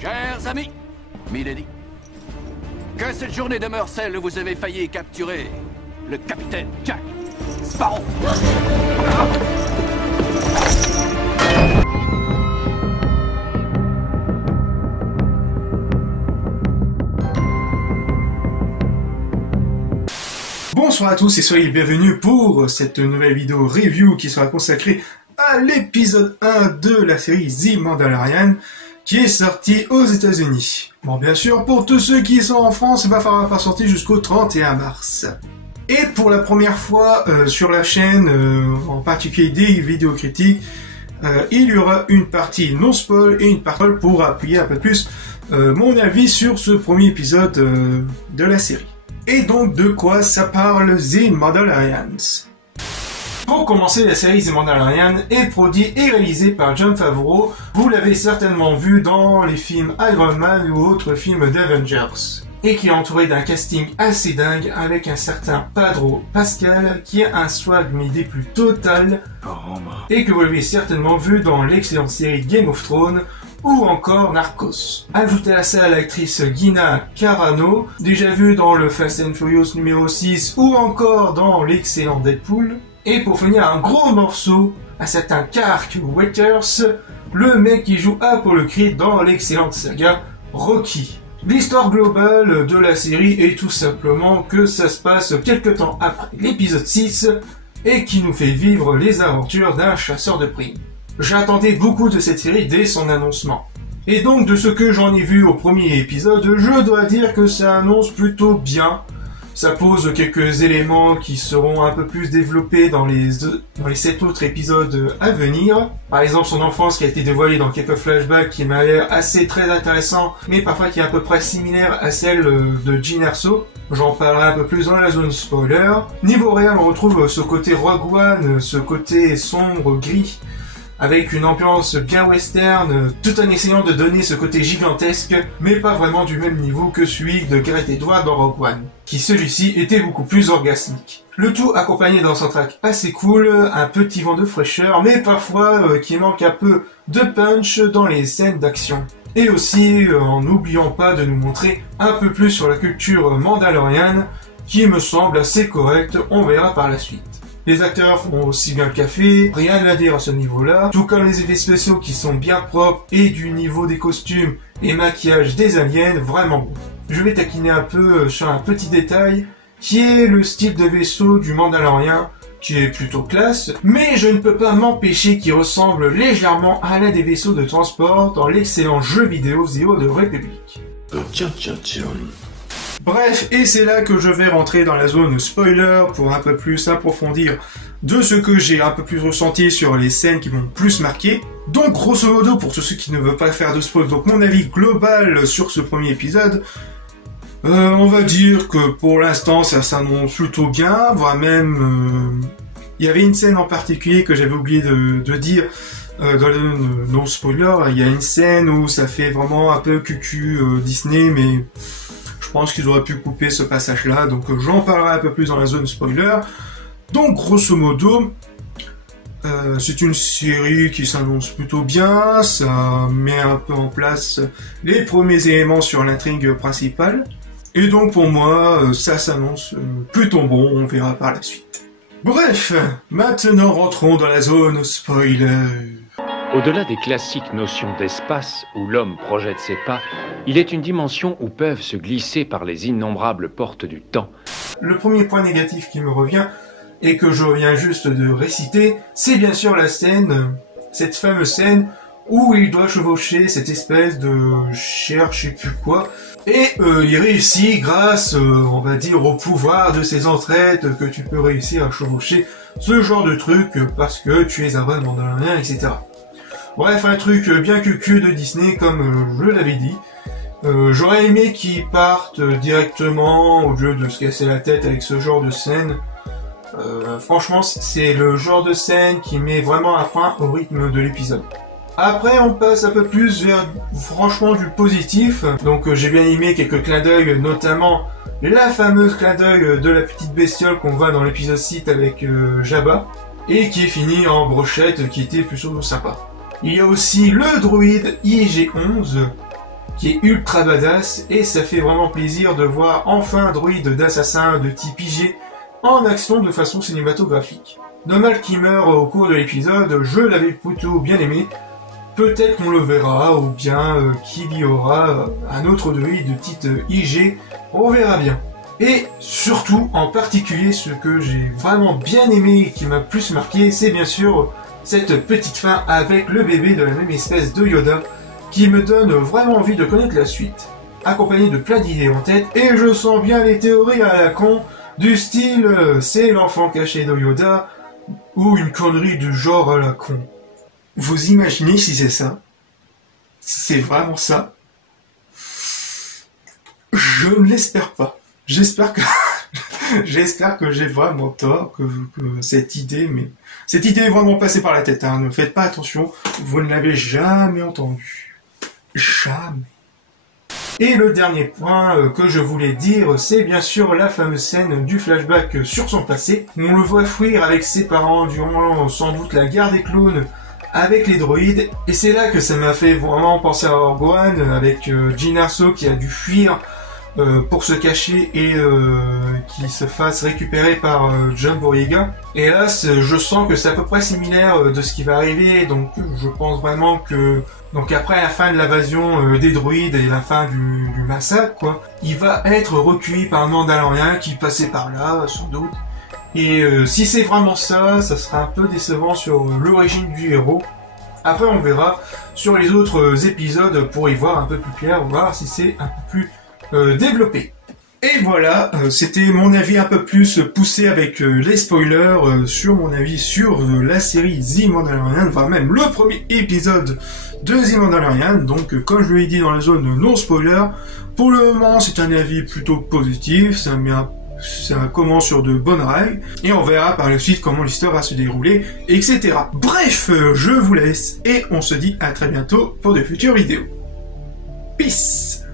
Chers amis, Milady, que cette journée demeure celle où vous avez failli capturer le capitaine Jack Sparrow. Bonsoir à tous et soyez les bienvenus pour cette nouvelle vidéo review qui sera consacrée à l'épisode 1 de la série The Mandalorian qui est sorti aux États-Unis. Bon, bien sûr, pour tous ceux qui sont en France, il va falloir pas sortir jusqu'au 31 mars. Et pour la première fois sur la chaîne, en particulier des vidéos critiques, il y aura une partie non spoil et une partie pour appuyer un peu plus mon avis sur ce premier épisode de la série. Et donc, de quoi ça parle The Mandalorians? Pour commencer, la série The Mandalorian est produite et réalisée par Jon Favreau. Vous l'avez certainement vu dans les films Iron Man ou autres films d'Avengers. Et qui est entouré d'un casting assez dingue avec un certain Pedro Pascal qui a un swag mais des plus total. Et que vous l'avez certainement vu dans l'excellente série Game of Thrones ou encore Narcos. Ajoutez à ça l'actrice Gina Carano, déjà vue dans le Fast and Furious numéro 6 ou encore dans l'excellent Deadpool. Et pour finir, un gros morceau à certain Kirk Waiters, le mec qui joue Apollo Creed dans l'excellente saga Rocky. L'histoire globale de la série est tout simplement que ça se passe quelques temps après l'épisode 6 et qui nous fait vivre les aventures d'un chasseur de primes. J'attendais beaucoup de cette série dès son annoncement. Et donc de ce que j'en ai vu au premier épisode, je dois dire que ça annonce plutôt bien. Ça pose quelques éléments qui seront un peu plus développés dans les 7 autres épisodes à venir. Par exemple, son enfance qui a été dévoilée dans quelques flashbacks qui m'a l'air assez très intéressant, mais parfois qui est à peu près similaire à celle de Jyn Erso. J'en parlerai un peu plus dans la zone spoiler. Niveau réel, on retrouve ce côté Rogue One, ce côté sombre, gris, avec une ambiance bien western, tout en essayant de donner ce côté gigantesque, mais pas vraiment du même niveau que celui de Gareth Edwards dans Rogue One, qui celui-ci était beaucoup plus orgasmique. Le tout accompagné d'un soundtrack assez cool, un petit vent de fraîcheur, mais parfois qui manque un peu de punch dans les scènes d'action. Et aussi en n'oubliant pas de nous montrer un peu plus sur la culture mandaloriane, qui me semble assez correcte, on verra par la suite. Les acteurs font aussi bien le café, rien à dire à ce niveau-là, tout comme les effets spéciaux qui sont bien propres et du niveau des costumes et maquillages des aliens vraiment bon. Je vais taquiner un peu sur un petit détail qui est le style de vaisseau du Mandalorien qui est plutôt classe, mais je ne peux pas m'empêcher qu'il ressemble légèrement à l'un des vaisseaux de transport dans l'excellent jeu vidéo The Old Republic. Bref, et c'est là que je vais rentrer dans la zone spoiler pour un peu plus approfondir de ce que j'ai un peu plus ressenti sur les scènes qui m'ont plus marqué. Donc grosso modo, pour tous ceux qui ne veulent pas faire de spoil, donc mon avis global sur ce premier épisode, on va dire que pour l'instant ça s'annonce plutôt bien, voire même il y avait une scène en particulier que j'avais oublié de dire dans le non spoiler. Il y a une scène où ça fait vraiment un peu cucu Disney, mais je pense qu'ils auraient pu couper ce passage-là, donc j'en parlerai un peu plus dans la zone spoiler. Donc grosso modo, c'est une série qui s'annonce plutôt bien, ça met un peu en place les premiers éléments sur l'intrigue principale. Et donc pour moi, ça s'annonce plutôt bon, on verra par la suite. Bref, maintenant rentrons dans la zone spoiler. Au-delà des classiques notions d'espace où l'homme projette ses pas, il est une dimension où peuvent se glisser par les innombrables portes du temps. Le premier point négatif qui me revient, et que je viens juste de réciter, c'est bien sûr la scène, cette fameuse scène où il doit chevaucher cette espèce de chair, je sais plus quoi, et il réussit grâce, on va dire, au pouvoir de ses entraides que tu peux réussir à chevaucher ce genre de truc parce que tu es un vrai mandalorien, etc. Bref, un truc bien cucu de Disney, comme je l'avais dit. J'aurais aimé qu'ils partent directement, au lieu de se casser la tête avec ce genre de scène. Franchement, c'est le genre de scène qui met vraiment un frein au rythme de l'épisode. Après, on passe un peu plus vers, franchement, du positif. Donc, j'ai bien aimé quelques clins d'œil, notamment la fameuse clin d'œil de la petite bestiole qu'on voit dans l'épisode 6 avec Jabba, et qui est fini en brochette, qui était plutôt sympa. Il y a aussi le droïde IG-11, qui est ultra badass, et ça fait vraiment plaisir de voir enfin un droïde d'assassin de type IG en action de façon cinématographique. Dommage qu'il meurt au cours de l'épisode, je l'avais plutôt bien aimé. Peut-être qu'on le verra, ou bien qu'il y aura un autre droïde de type IG, on verra bien. Et surtout, en particulier, ce que j'ai vraiment bien aimé et qui m'a plus marqué, c'est bien sûr cette petite fin avec le bébé de la même espèce de Yoda, qui me donne vraiment envie de connaître la suite, accompagné de plein d'idées en tête, et je sens bien les théories à la con, du style c'est l'enfant caché de Yoda, ou une connerie du genre à la con. Vous imaginez si c'est ça? C'est vraiment ça? Je ne l'espère pas. J'espère que j'ai vraiment tort, que cette idée est vraiment passée par la tête, hein. Ne faites pas attention, vous ne l'avez jamais entendue. Jamais. Et le dernier point que je voulais dire, c'est bien sûr la fameuse scène du flashback sur son passé. On le voit fuir avec ses parents durant sans doute la guerre des clones avec les droïdes, et c'est là que ça m'a fait vraiment penser à Rogue One avec Jyn Erso qui a dû fuir pour se cacher et qui se fasse récupérer par John Boyega. Et là, je sens que c'est à peu près similaire de ce qui va arriver, donc je pense vraiment que après la fin de l'invasion des droïdes et la fin du massacre, quoi, il va être recueilli par un Mandalorien qui passait par là, sans doute. Et si c'est vraiment ça, ça sera un peu décevant sur l'origine du héros. Après, on verra sur les autres épisodes pour y voir un peu plus clair, voir si c'est un peu plus développé. Et voilà, c'était mon avis un peu plus poussé avec les spoilers sur mon avis sur la série The Mandalorian, enfin même le premier épisode de The Mandalorian. Donc comme je l'ai dit dans la zone non spoiler, pour le moment c'est un avis plutôt positif, ça commence sur de bonnes règles, et on verra par la suite comment l'histoire va se dérouler, etc. Bref, je vous laisse, et on se dit à très bientôt pour de futures vidéos. Peace!